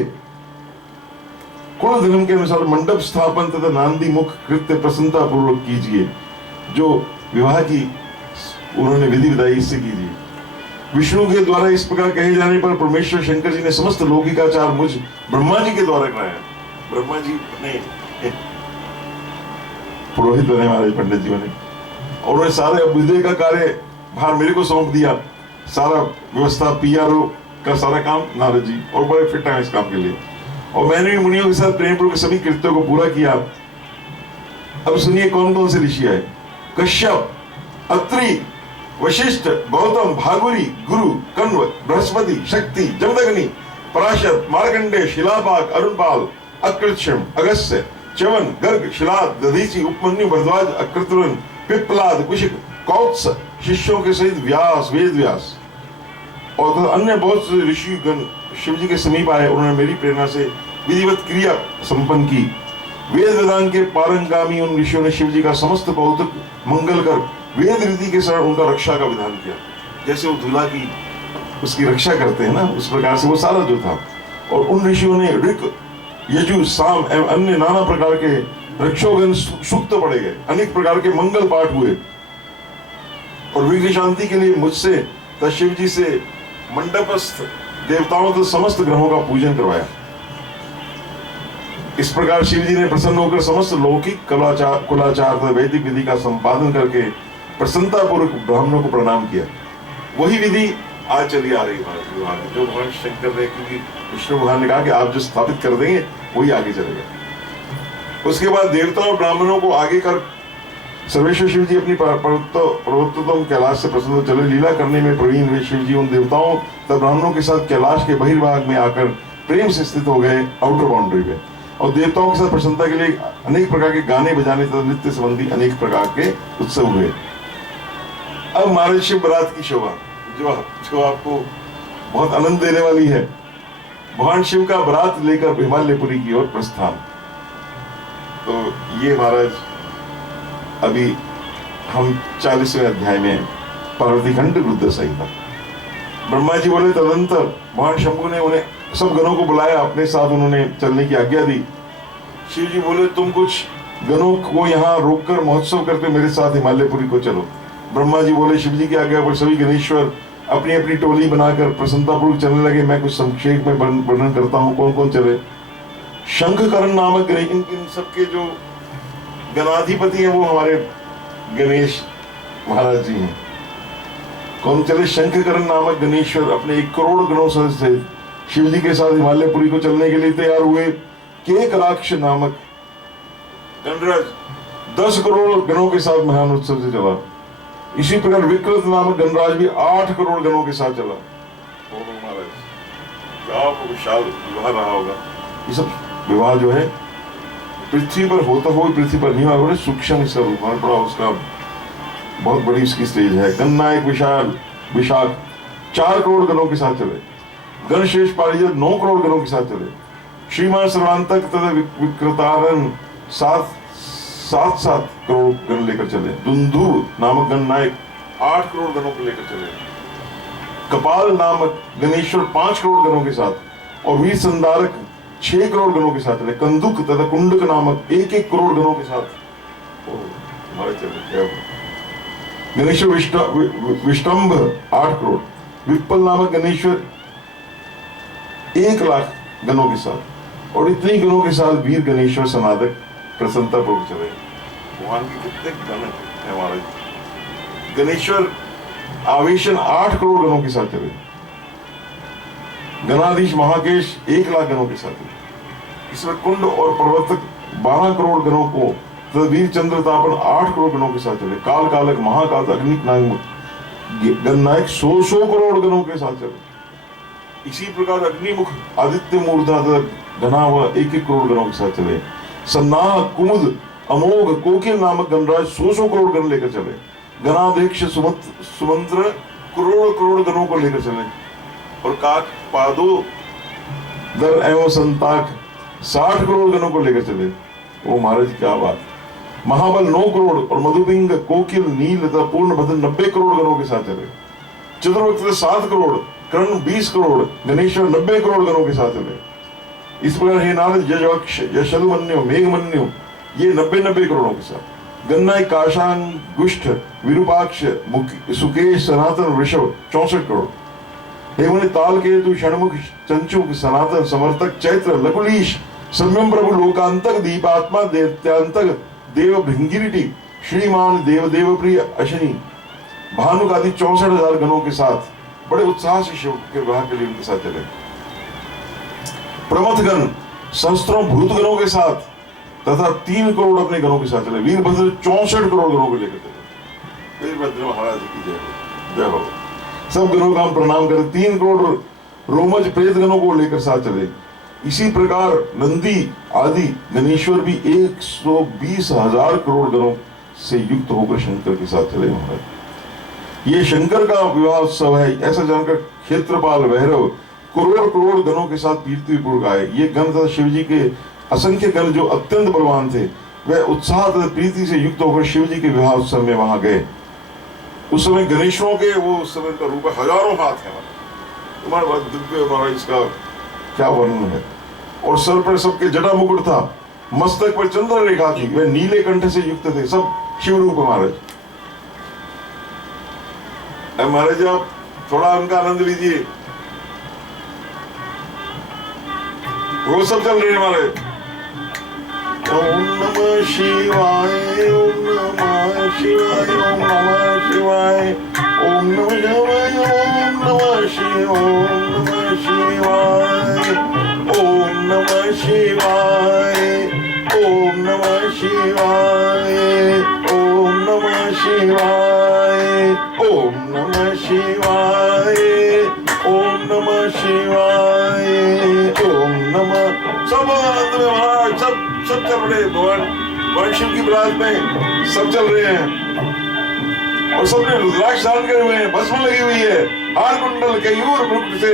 कुल धर्म के अनुसार मंडप स्थापन तथा नांदी मुख कृत्य प्रसन्नता पूर्वक कीजिए। जो विवाह की उन्होंने विधि बताई इससे कीजिए। विष्णु के द्वारा इस प्रकार कहे जाने पर परमेश्वर शंकर जी ने समस्त लौकिकाचार मुझ ब्रह्मा जी के द्वारा कराया। ब्रह्मा जी ने पुरोहित बने, महाराज पंडित जी बने, और उन्होंने सारे अभ्युदय का कार्य भार मेरे को सौंप दिया। सारा व्यवस्था PRO का सारा काम नारद जी, और बड़े फिट हैं इस काम के लिए। और मैंने भी मुनियों के साथ प्रेम पूर्वक सभी कृत्यों को पूरा किया। अब सुनिए कौन कौन से ऋषि आए। कश्यप, अत्रि, वशिष्ठ, गौतम, भागुरी, गुरु, कण्व, बृहस्पति, शक्ति, जमदग्नि, पराशर, मार्कंडेय, शिलापाक, अरुणपाल, अकृच्छम, अगस्त्य, च्यवन, गर्ग, शिलाद, दधीचि, उपमन्यु, भरद्वाज, अकृतवन, पिप्पलाद, कुशिक, कौत्स शिष्यों के सहित व्यास, वेद व्यास और अन्य बहुत से ऋषिगण शिव जी के समीप आए। उन्होंने मेरी प्रेरणा से विधिवत क्रिया संपन्न की। वेद वेदांग के पारंगामी उन ऋषियों ने शिव जी का समस्त कौतुक मंगल कर वेद रीति के साथ उनका रक्षा का विधान किया। जैसे वो दूल्हा की उसकी रक्षा करते हैं ना, उस प्रकार से वो सारा जो था। और उन ऋषियों ने ऋक, यजु, साम एवं अन्य नाना प्रकार के रक्षोगण सूक्त पढ़े गए। अनेक प्रकार के मंगल पाठ हुए और विघ्न शांति के लिए मुझसे तथा शिव जी से मंडपस्थ देवताओं तथा समस्त ग्रहों का पूजन करवाया। इस प्रकार शिव जी ने प्रसन्न होकर समस्त लौकिक कुलाचार तथा वैदिक विधि का संपादन करके प्रसन्नता पूर्वक ब्राह्मणों को प्रणाम किया। वही विधि आज चली आ रही है जो भगवान शंकर ने, क्योंकि विष्णु भगवान ने कहा कि आप जो स्थापित कर देंगे वही आगे चलेगा। उसके बाद देवता और ब्राह्मणों को आगे कर सर्वेश्वर शिव जी अपनी पर्वतोत्तम कैलाश से प्रसन्न चले। लीला करने में प्रवीण वे शिव जी उन देवताओं तथा ब्राह्मणों के साथ कैलाश के बहिर्भाग में आकर प्रेम से स्थित हो गए आउटर बाउंड्री में, और देवताओं के साथ प्रसन्नता के लिए अनेक प्रकार के गाने बजाने तथा नृत्य संबंधी अनेक प्रकार के उत्सव हुए। अब महाराज शिव बारात की शोभा जो आपको बहुत आनंद देने वाली है। भगवान शिव का बारात लेकर हिमालयपुरी की ओर प्रस्थान। तो ये महाराज अभी हम 40वें अध्याय में पार्वती खंड रुद्र संहिता। ब्रह्मा जी बोले तदंतर भगवान शंभु ने उन्हें सब गणों को बुलाया, अपने साथ उन्होंने चलने की आज्ञा दी। शिव जी बोले तुम कुछ गणों को यहाँ रोककर महोत्सव करते मेरे साथ हिमालयपुरी को चलो। ब्रह्मा जी बोले शिव जी की आज्ञा पर सभी गणेश्वर अपनी अपनी टोली बनाकर प्रसन्नतापूर्वक चलने लगे। मैं कुछ संक्षेप में वर्णन करता हूँ कौन कौन चले। शंखकरण नामक इन सबके जो गणाधिपति हैं वो हमारे गणेश महाराज जी हैं। कौन चले? शंखकरण नामक गणेश्वर अपने 1 करोड़ गणों से शिव जी के साथ हिमालयपुरी को चलने के लिए तैयार हुए। केकराक्ष नामक गणराज 10 करोड़ गणों के साथ महान उत्सव से चला। इसी प्रकार विकृत नामक गणराज भी 8 करोड़ गणों के साथ चला। महाराज क्या विशाल विवाह रहा होगा। ये सब विवाह जो है पृथ्वी पर होता हो, पृथ्वी पर नहीं हुआ, सूक्ष्म इसका रूपांतरण पड़ा, उसका बहुत बड़ी इसकी स्टेज है। गणनायक विशाख 4 करोड़ गणों के साथ चले। गणशेष पारिजत 9 करोड़ गणों के साथ चले। श्रीमान सर्वांतक तथा विकृतारण 7 करोड़ गण लेकर चले। दुंदु नामक गणनायक 8 करोड़ गणों को लेकर चले। कपाल नामक गणेश्वर 5 करोड़ गणों के साथ और वीर संधारक 6 करोड़ गणों के साथ चले। कंदुक तथा कुंडक नामक 1-1 करोड़ गणों के साथ हमारे चले। गणेश्वर विष्टंभ 8 करोड़। विप्पल नामक गणेश्वर 1 लाख गणों के साथ और इतनी गणों के साथ वीर गणेश्वर सनातक प्रसन्नता पूर्वक चले। भगवान के कितने गण है हमारे। गणेश्वर आवेशन 8 करोड़ गणों के साथ चले। गणाधीश महाकेश 1 लाख गणों के साथ चले। इसमें कुंड और प्रवर्तक 12 करोड़ गणों को तथा वीर चंद्रतापन 8 करोड़ गणों के साथ चले। काल कालक महाकाल अग्निक गणनायक 100 करोड़ गणों के साथ चले। इसी प्रकार अग्निमुख आदित्य मूर्धा घना हुआ 1-1 करोड़ गणों के साथ चले। सन्नाह कुमुद अमोघ कोकिल नामक गणराज 100 करोड़ गण लेकर चले। गणाध्यक्ष सुमंत्र करोड़ गणों को लेकर चले। और काक पादो दर एवं संताक 60 करोड़ गणों को लेकर चले। ओ महाराज क्या बात। महाबल 9 करोड़ और मधुपिंग कोकिल नील तथा पूर्ण भद्र 90 करोड़ गणों के साथ चले। चतुर्वक्त 7 करोड़, कर्ण 20 करोड़, गणेश्वर 90 करोड़ गणों के साथ चले। इस प्रकार हे नारद यजवक्ष यशलुमन्यु मेघमन्यु ये 90 करोड़ों के साथ, गन्नाई काशांग गुष्ठ विरूपाक्ष सुकेश सनातन वृषभ 64 करोड़, हे मुनि ताल केतु षणमुख चंचुक सनातन समर्थक चैत्र लकुलीश सम्यम प्रभु लोकांतक दीपात्मा देवत्यांतक देव भृंगिरिटी श्रीमान देव देव प्रिय अशनि भानुक आदि 64,000 गणों के साथ बड़े उत्साह से शिव के विवाह के लिए उनके साथ चले। प्रमथ गण सहस्त्रों भूत गणों के साथ तथा 3 करोड़ अपने गणों के साथ चले। वीरभद्र 64 करोड़ गणों को लेकर चले। वीरभद्र महाराज की जय हो, जय हो। सब गणों का हम प्रणाम करें। 3 करोड़ रोमज प्रेत गणों को लेकर साथ चले। इसी प्रकार नंदी आदि गणेश्वर भी 120,000 करोड़ गणों से युक्त होकर शंकर के साथ चले महाराज। ये शंकर का विवाह उत्सव है ऐसा जानकर क्षेत्रपाल भैरव करोड़ करोड़ गणों के साथ पृथ्वीपुर आए। ये गण तथा शिव जी के असंख्य गण जो अत्यंत बलवान थे वह उत्साह तथा प्रीति से युक्त होकर शिव जी के विवाह उत्सव में वहां गए। उस समय गणेशों के वो उस समय का रूप हजारों हाथ है तुम्हारे पास दिव्य, हमारा इसका क्या वर्णन है। और सर पर सबके जटा मुकुट था, मस्तक पर चंद्र रेखा थी, वे नीले कंठ से युक्त थे, सब शिव रूप महाराज। महाराज आप थोड़ा उनका आनंद लीजिए, वो सब चल रहे हैं हमारे। ओम नमः शिवाय, ओम नमः शिवाय, ओम नमः शिवाय, ओम नमः शिवाय, ओम नमः शिवाय, ओम नमः शिवाय, ओम नमः शिवाय, ओम नमः शिवाय, ओम नमः शिवाय, ओम नमः। सब आनंद में महाराज, सब चल रहे हैं। भगवान शिव की बरात में सब चल रहे हैं और सबने रुद्राक्ष धारण करे हुए हैं, भस्म लगी हुई है, हार कुंडल केयूर मुकुट से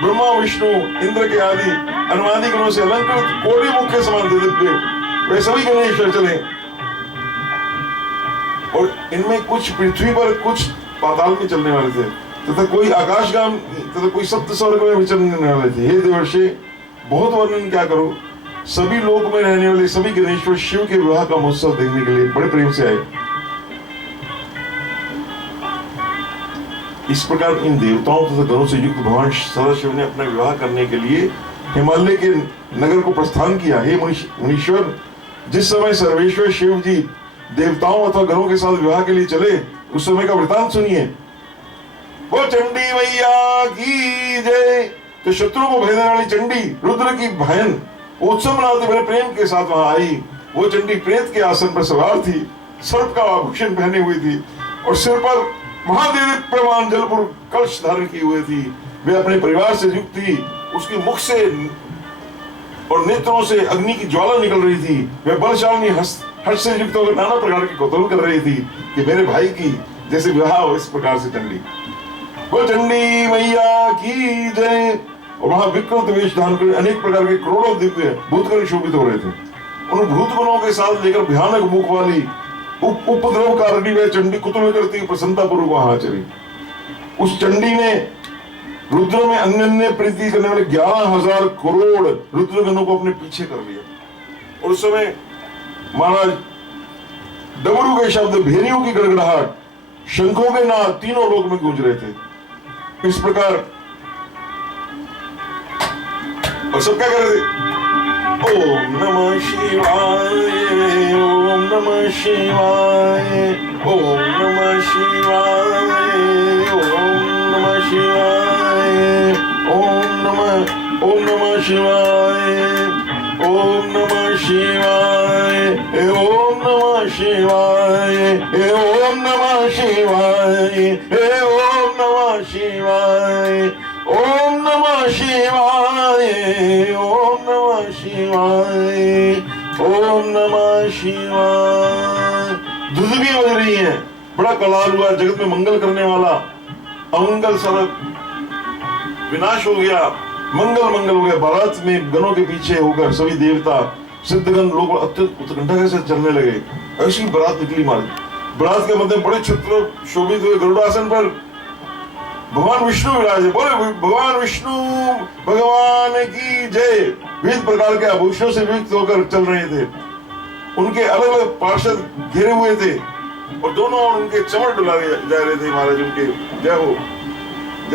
ब्रह्मा विष्णु इंद्र के आदि अनुवादी गणों से अलंकृत कोटि मुख के समान दिव्य वे सभी गणेश्वर चले। और इनमें कुछ पृथ्वी पर, कुछ पाताल में चलने वाले थे तथा कोई आकाशगाम तथा कोई सप्त स्वर्ग में विचरने वाले थे। हे देवर्षि, बहुत वर्णन क्या करूं। सभी लोक में रहने वाले सभी गणेश्वर शिव के विवाह का महोत्सव देखने के लिए बड़े प्रेम से आए। इस प्रकार इन देवताओं तथा गणों से युक्त भगवान सदाशिव ने अपना विवाह करने के लिए हिमालय के नगर को प्रस्थान किया। हे मुनीश्वर, जिस समय सर्वेश्वर शिव जी देवताओं अथवा गणों के साथ विवाह के लिए चले उस समय का वृतांत सुनिए। वो चंडी मैया की जय। तो शत्रु को भेदने वाली चंडी रुद्र की बहन उत्सव मनाते बड़े प्रेम के साथ वहां आई। वो चंडी प्रेत के आसन पर सवार थी, सर्प का आभूषण पहने हुई थी और सिर पर महादेव प्रमाण जलपुर कलश धारण की हुई थी। वे अपने परिवार से युक्त थी। उसकी मुख से और नेत्रों से अग्नि की ज्वाला निकल रही थी। वे बलशालिनी हर्ष से युक्त होकर नाना प्रकार की कौतूहल कर रही थी कि मेरे भाई की जैसे विवाह हो। इस प्रकार से चंडी, वो चंडी मैया की जय। और वहां विकृत वेश धारण कर अनेक प्रकार के करोड़ों दिव्य भूतगण शोभित हो रहे थे। उन भूतगणों के साथ लेकर भयानक मुख वाली उपद्रव कारिणी वे चंडी कुतूहल करती प्रसन्नता पूर्वक वहां चली। उस चंडी ने रुद्र में अन्य प्रीति करने वाले 11,000 करोड़ रुद्रगणों को अपने पीछे कर लिया। और उस समय महाराज डमरू के शब्द, भेरियों की गड़गड़ाहट, शंखों के नाद तीनों लोक में गूंज रहे थे। इस प्रकार और सब क्या कर रहे थे? ओम नमः शिवाय, ओम नमः शिवाय, ओम नमः शिवाय, ओम नमः शिवाय, ओम नमः शिवाय, ओम नमः शिवाय, ओम नमः शिवाय, ओम नमः शिवाय, ओम नमः शिवाय, ओम नमः शिवाय, ओम नमः शिवाय, ओम नमः शिवाय। धुंधलियां बज रही हैं, बड़ा कलाल हुआ, जगत में मंगल करने वाला अमंगल सब विनाश हो गया, मंगल मंगल हो गया। बारात में गणों के पीछे होकर सभी देवता सिद्धगण लोग अत्यंत उत्कंठा के साथ चलने लगे। ऐसी बारात निकली मार्ग। बारात के मध्य बड़े छत्र शोभित हुए गरुड़ासन पर भगवान विष्णु विराज, बोले भगवान विष्णु भगवान की जय। विविध प्रकार के आभूषणों से युक्त होकर चल रहे थे, उनके अलग अलग पार्षद घिरे हुए थे और दोनों ओर उनके चमड़ डुलाए जा रहे थे महाराज उनके। जय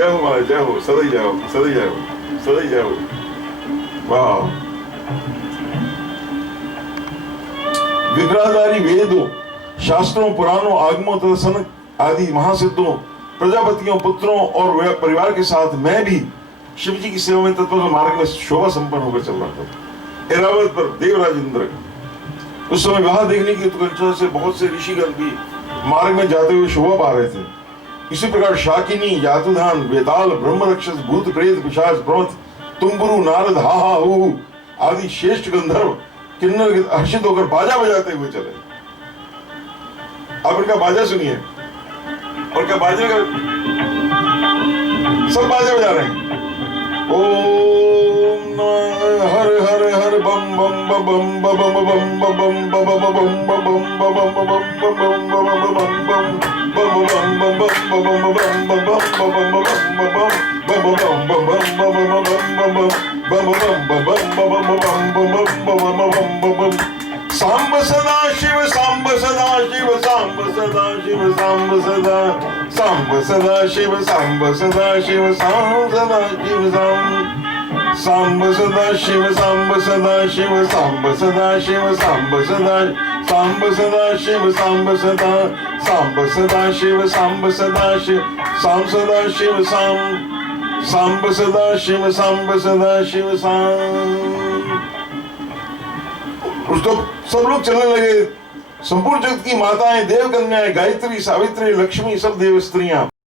हो महाराज, जय हो, सदैव जय हो, सदैव जय हो, सदैव जय हो। वाह, विग्रहधारी वेदों, शास्त्रों, पुराणों, आगमों तथा सनक आदि महासिद्धों, प्रजापतियों, पुत्रों और परिवार के साथ मैं भी शिव जी की सेवा में तत्व मार्ग में शोभा संपन्न होकर चल रहा था। ऐरावत पर देवराज इंद्र, उस समय वहां देखने की उत्कंठा से बहुत से ऋषिगण भी मार्ग में जाते हुए शोभा पा रहे थे। इसी प्रकार शाकिनी, यातुधान, वेताल, ब्रह्म रक्षस, भूत प्रेत, पिशाच, प्रमथ, तुम्बुरु, नारद, हा हा हु आदि श्रेष्ठ गंधर्व किन्नर हर्षित होकर बाजा बजाते हुए चले। आप इनका बाजा सुनिए, और क्या बाजे का सब बाजा बजा रहे हैं। ओम हर हर हर बम बम बम बम बम बम बम बम सांब सदा शिव, सांब सदा शिव, सांब सदा शिव, सांब सदा, सांब सदा शिव, सांब सदा शिव, सांब सदा शिव, सांब सदा शिव, सांब सदा शिव, सांब सदा शिव, सांब सदा, सांब सदा शिव, सांब सदा, सांब सदा शिव, सांब सदा शिव, सांब सदा शिव, सांब सदा शिव, सांब सदा शिव, उसको सब लोग चलने लगे। संपूर्ण जगत की माताएं, देव कन्याएं, गायत्री, सावित्री, लक्ष्मी, सब देव स्त्रियां